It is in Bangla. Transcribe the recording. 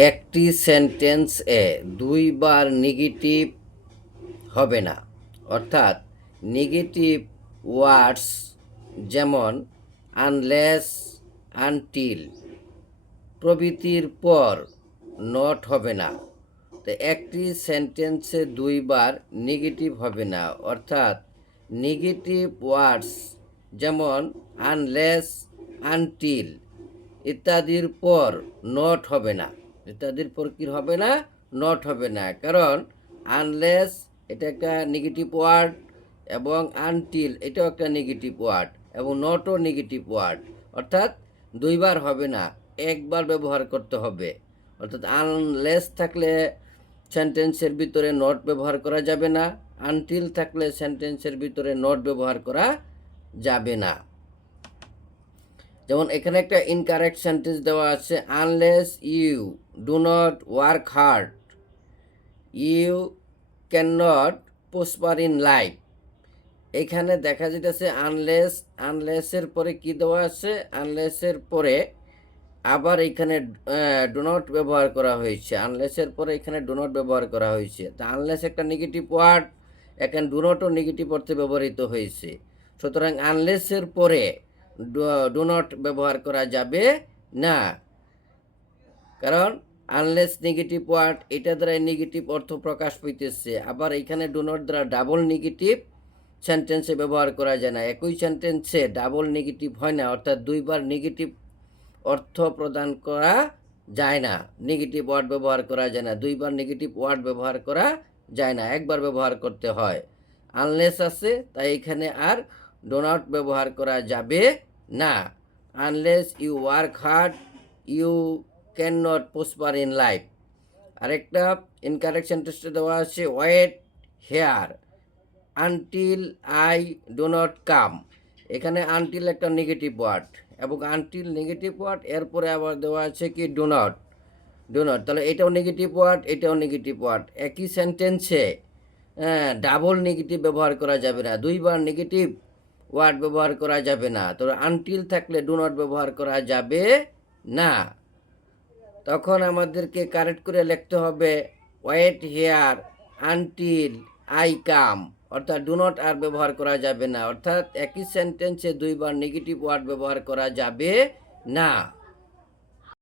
একটি সেন্টেন্সে দুইবার নেগেটিভ হবে না, অর্থাৎ নেগেটিভ ওয়ার্ডস যেমন আনলেস, আনটিল প্রভৃতির পর নট হবে না। তো একটি সেন্টেন্সে দুইবার নেগেটিভ হবে না, অর্থাৎ নেগেটিভ ওয়ার্ডস যেমন আনলেস, আনটিল ইত্যাদির পর নট হবে না। ইত্যাদির পর কি হবে না? নট হবে না। কারণ আনলেস এটা একটা নেগেটিভ ওয়ার্ড এবং আনটিল এটাও একটা নেগেটিভ ওয়ার্ড এবং নটও নেগেটিভ ওয়ার্ড, অর্থাৎ দুইবার হবে না, একবার ব্যবহার করতে হবে। অর্থাৎ আনলেস থাকলে সেন্টেন্সের ভিতরে নট ব্যবহার করা যাবে না, আনটিল থাকলে সেন্টেন্সের ভিতরে নট ব্যবহার করা যাবে না। যেমন এখানে একটা ইনকারেক্ট সেন্টেন্স দেওয়া আছে, unless you do not work hard you can not prosper in life. এখানে দেখা যেতেছে আনলেস, আনলেসের পরে কি দেওয়া আছে? আনলেসের পরে আবার এখানে ডু নট ব্যবহার করা হয়েছে। আনলেসের পরে এখানে ডু নট ব্যবহার করা হয়েছে। তা আনলেস একটা নেগেটিভ ওয়ার্ড, এখানে ডু নটও নেগেটিভ অর্থে ব্যবহৃত হয়েছে। সুতরাং আনলেসের পরে ডু নট ব্যবহার করা যাবে না, কারণ আনলেস নেগেটিভ ওয়ার্ড, এটা দ্বারা নেগেটিভ অর্থ প্রকাশ পেতেছে। আবার এখানে ডু নট দ্বারা ডাবল নেগেটিভ সেন্টেন্সে ব্যবহার করা যায় না। একই সেন্টেন্সে ডাবল নেগেটিভ হয় না, অর্থাৎ দুইবার নেগেটিভ অর্থ প্রদান করা যায় না। নেগেটিভ ওয়ার্ড ব্যবহার করা যায় না, দুইবার নেগেটিভ ওয়ার্ড ব্যবহার করা যায় না, একবার ব্যবহার করতে হয়। আনলেস আছে, তাই এখানে আর ডো নট ব্যবহার করা যাবে না। Unless you work hard you can not prosper in life. আরেকটা ইনকারেক্ট সেন্টেন্সটা দেওয়া আছে, wait here until I do not come. এখানে আনটিল একটা নেগেটিভ ওয়ার্ড এবং আনটিল নেগেটিভ ওয়ার্ড, এরপরে আবার দেওয়া আছে কি ডো নট। ডো নট, তাহলে এটাও নেগেটিভ ওয়ার্ড, এটাও নেগেটিভ ওয়ার্ড। একই সেন্টেন্সে ডাবল নেগেটিভ ব্যবহার করা যাবে না, দুইবার নেগেটিভ ওয়ার্ড ব্যবহার করা যাবে না। তবে আনটিল থাকলে ডো নট ব্যবহার করা যাবে না। তখন আমাদেরকে কারেক্ট করে লিখতে হবে wait here until I come, অর্থাৎ ডু নট আর ব্যবহার করা যাবে না। অর্থাৎ একই সেন্টেন্সে দুইবার নেগেটিভ ওয়ার্ড ব্যবহার করা যাবে না।